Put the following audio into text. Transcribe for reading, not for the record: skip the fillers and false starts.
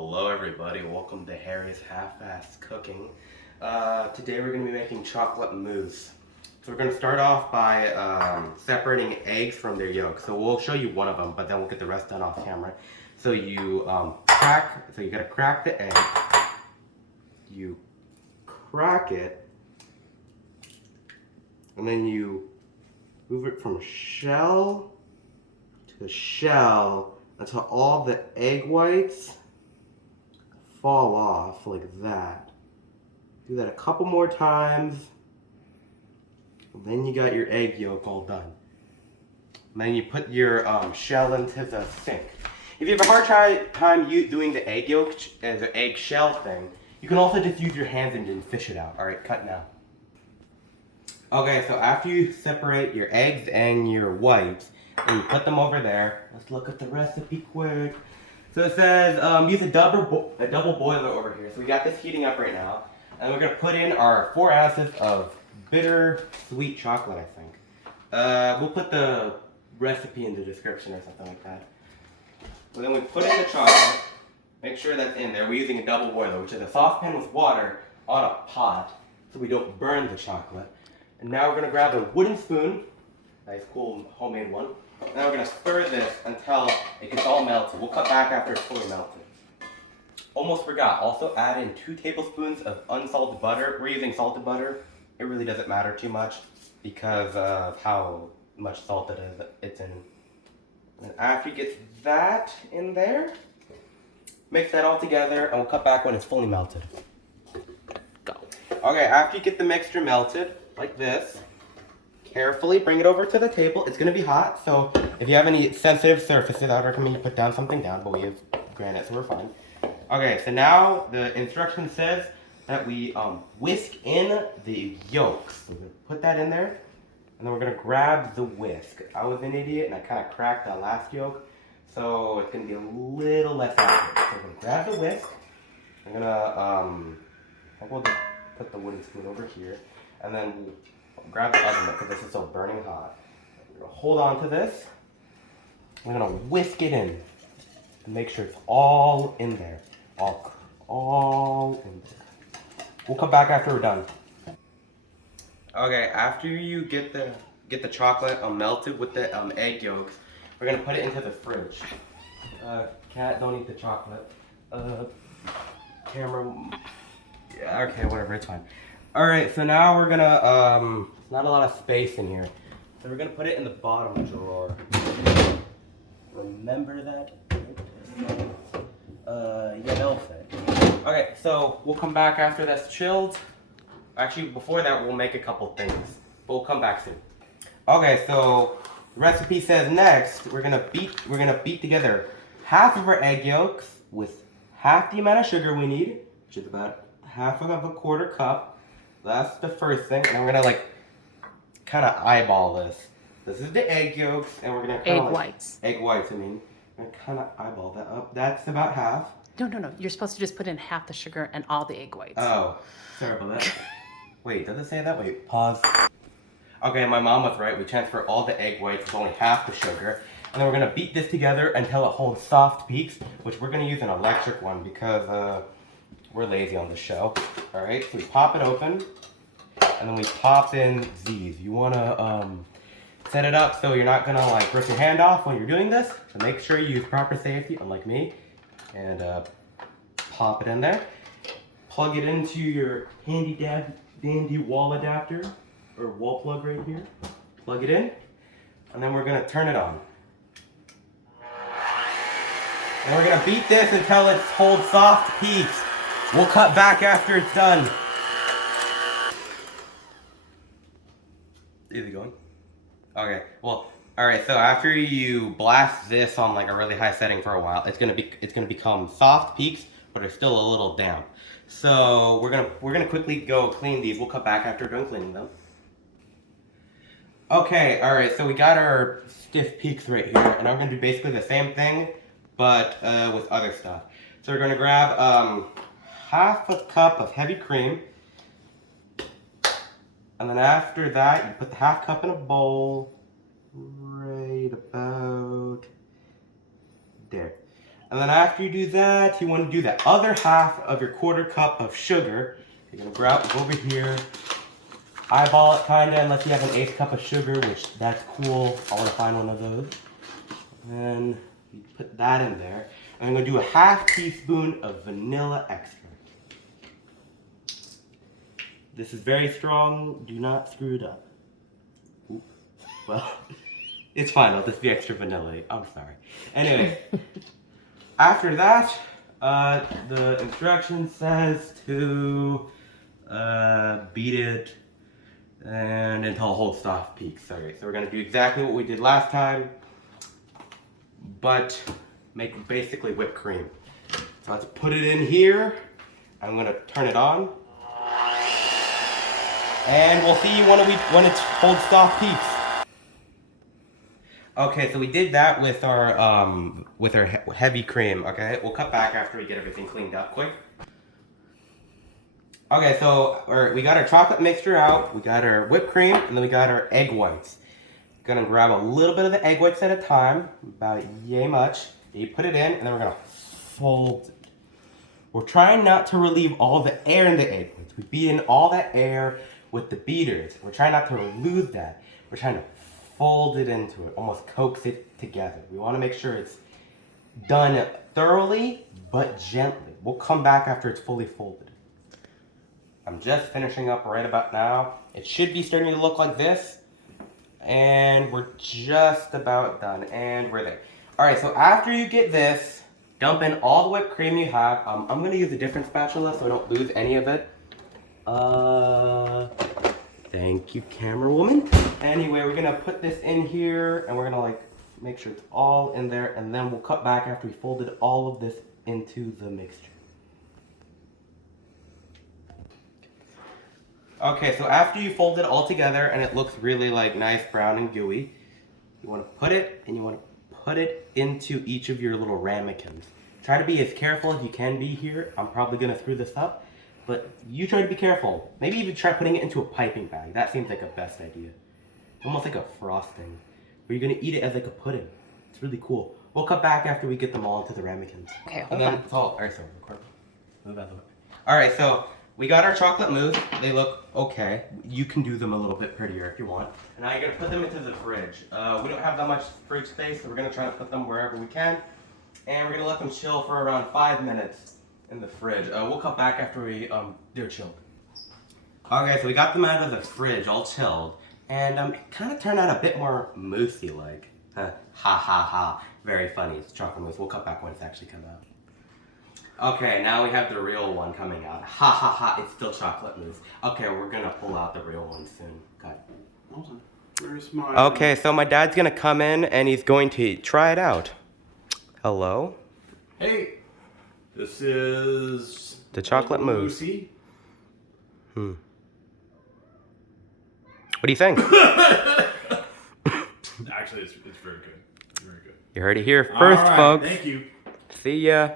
Hello everybody, welcome to Harry's Half-Assed Cooking. Today we're going to be making chocolate mousse. So we're going to start off by separating eggs from their yolks. So we'll show you one of them, but then we'll get the rest done off camera. So you you gotta crack the egg. You crack it, and then you move it from shell to shell until all the egg whites fall off like that. Do that a couple more times, and then you got your egg yolk all done. And then you put your shell into the sink. If you have a hard time doing the egg yolk, the egg shell thing, you can also just use your hands and then fish it out. All right, cut now. Okay, so after you separate your eggs and your whites, and you put them over there. Let's look at the recipe quick. So it says use a double boiler over here. So we got this heating up right now, and we're gonna put in our 4 ounces of bitter sweet chocolate. I think we'll put the recipe in the description or something like that. So then we put in the chocolate. Make sure that's in there. We're using a double boiler, which is a saucepan with water on a pot, so we don't burn the chocolate. And now we're gonna grab a wooden spoon, nice cool homemade one. Now we're gonna stir this until it gets all melted. We'll cut back after it's fully melted. Almost forgot, also add in 2 tablespoons of unsalted butter. We're using salted butter. It really doesn't matter too much because of how much salt it's in. And after you get that in there, mix that all together and we'll cut back when it's fully melted. Go. Okay, after you get the mixture melted, like this, carefully bring it over to the table. It's gonna be hot, so if you have any sensitive surfaces, I would recommend you put something down, but we have granite, so we're fine. Okay, so now the instruction says that we whisk in the yolks. So we're gonna put that in there, and then we're gonna grab the whisk. I was an idiot, and I kind of cracked that last yolk, so it's gonna be a little less accurate. So we're gonna grab the whisk. I'm gonna, we'll just put the wooden spoon over here, and then we'll grab the other one because this is so burning hot. We're gonna hold on to this. We're gonna whisk it in and make sure it's all in there. All in there. We'll come back after we're done. Okay, after you get the chocolate melted with the egg yolks, we're gonna put it into the fridge. Cat, don't eat the chocolate. Camera. Yeah, okay, whatever, it's fine. Alright, so now we're gonna, not a lot of space in here. So we're gonna put it in the bottom drawer. Remember that? Yeah, they'll fit. Okay, so we'll come back after that's chilled. Actually, before that, we'll make a couple things. But we'll come back soon. Okay, so the recipe says next, we're gonna beat together half of our egg yolks with half the amount of sugar we need, which is about half of a 1/4 cup. That's the first thing, and we're gonna kind of eyeball this. This is the egg yolks, and we're gonna egg whites. Egg whites, I mean. I'm gonna kind of eyeball that up. That's about half. No. You're supposed to just put in half the sugar and all the egg whites. Oh, sorry about that. Wait, does it say that? Wait, pause. Okay, my mom was right. We transfer all the egg whites with only half the sugar. And then we're gonna beat this together until it holds soft peaks, which we're gonna use an electric one because we're lazy on the show. All right, so we pop it open, and then we pop in these. You wanna set it up so you're not gonna rip your hand off when you're doing this. So make sure you use proper safety, unlike me, and pop it in there. Plug it into your dandy wall adapter or wall plug right here. Plug it in, and then we're gonna turn it on. And we're gonna beat this until it holds soft peaks. We'll cut back after it's done. Is it going? Okay, well, alright, so after you blast this on a really high setting for a while, it's gonna become soft peaks, but it's still a little damp. So we're gonna quickly go clean these. We'll come back after we're done cleaning them. Okay, alright, so we got our stiff peaks right here, and I'm gonna do basically the same thing, but with other stuff. So we're gonna grab half a cup of heavy cream. And then after that, you put the half cup in a bowl, right about there. And then after you do that, you want to do the other half of your 1/4 cup of sugar. You're going to grab it over here, eyeball it kind of, unless you have an 1/8 cup of sugar, which that's cool. I want to find one of those. And you put that in there. And I'm going to do a 1/2 teaspoon of vanilla extract. This is very strong. Do not screw it up. Oop. Well, it's fine. I'll just be extra vanilla. I'm sorry. Anyway, after that, the instruction says to beat it and until it holds soft peaks. Okay, so we're gonna do exactly what we did last time, but make basically whipped cream. So let's put it in here. I'm gonna turn it on. And we'll see you when it holds soft peaks. Okay, so we did that with our heavy cream. Okay, we'll cut back after we get everything cleaned up quick. Okay, so we got our chocolate mixture out, we got our whipped cream, and then we got our egg whites. Gonna grab a little bit of the egg whites at a time, about yay much. You put it in, and then we're gonna fold it. We're trying not to relieve all the air in the egg whites. We beat in all that air with the beaters. We're trying not to lose that. We're trying to fold it into it, almost coax it together. We want to make sure it's done thoroughly, but gently. We'll come back after it's fully folded. I'm just finishing up right about now. It should be starting to look like this. And we're just about done. And we're there. Alright, so after you get this, dump in all the whipped cream you have. I'm going to use a different spatula so I don't lose any of it. Thank you, camera woman. Anyway, we're gonna put this in here and we're gonna like make sure it's all in there, and then we'll cut back after we folded all of this into the mixture. Okay, so after you fold it all together and it looks really like nice brown and gooey, you want to put it into each of your little ramekins. Try to be as careful as you can be here. I'm probably gonna screw this up. But you try to be careful. Maybe even try putting it into a piping bag. That seems like a best idea. Almost like a frosting. Where you're gonna eat it as like a pudding. It's really cool. We'll cut back after we get them all into the ramekins. Okay, And hold then on. it's all, alright, so record. Move out of the way. Alright, so we got our chocolate mousse. They look okay. You can do them a little bit prettier if you want. And now you're gonna put them into the fridge. We don't have that much fridge space, so we're gonna try to put them wherever we can. And we're gonna let them chill for around 5 minutes in the fridge. We'll cut back after they're chilled. Okay, so we got them out of the fridge, all chilled, and it kind of turned out a bit more moussey like. Ha ha ha! Very funny. It's chocolate mousse. We'll cut back when it's actually come out. Okay, now we have the real one coming out. Ha ha ha! It's still chocolate mousse. Okay, we're gonna pull out the real one soon. Cut. Hold on. Where's my... Okay, so my dad's gonna come in and he's going to try it out. Hello. Hey! This is... The chocolate mousse. Moussey. What do you think? Actually, it's very good. It's very good. You heard it here first, All right, folks. thank you. See ya.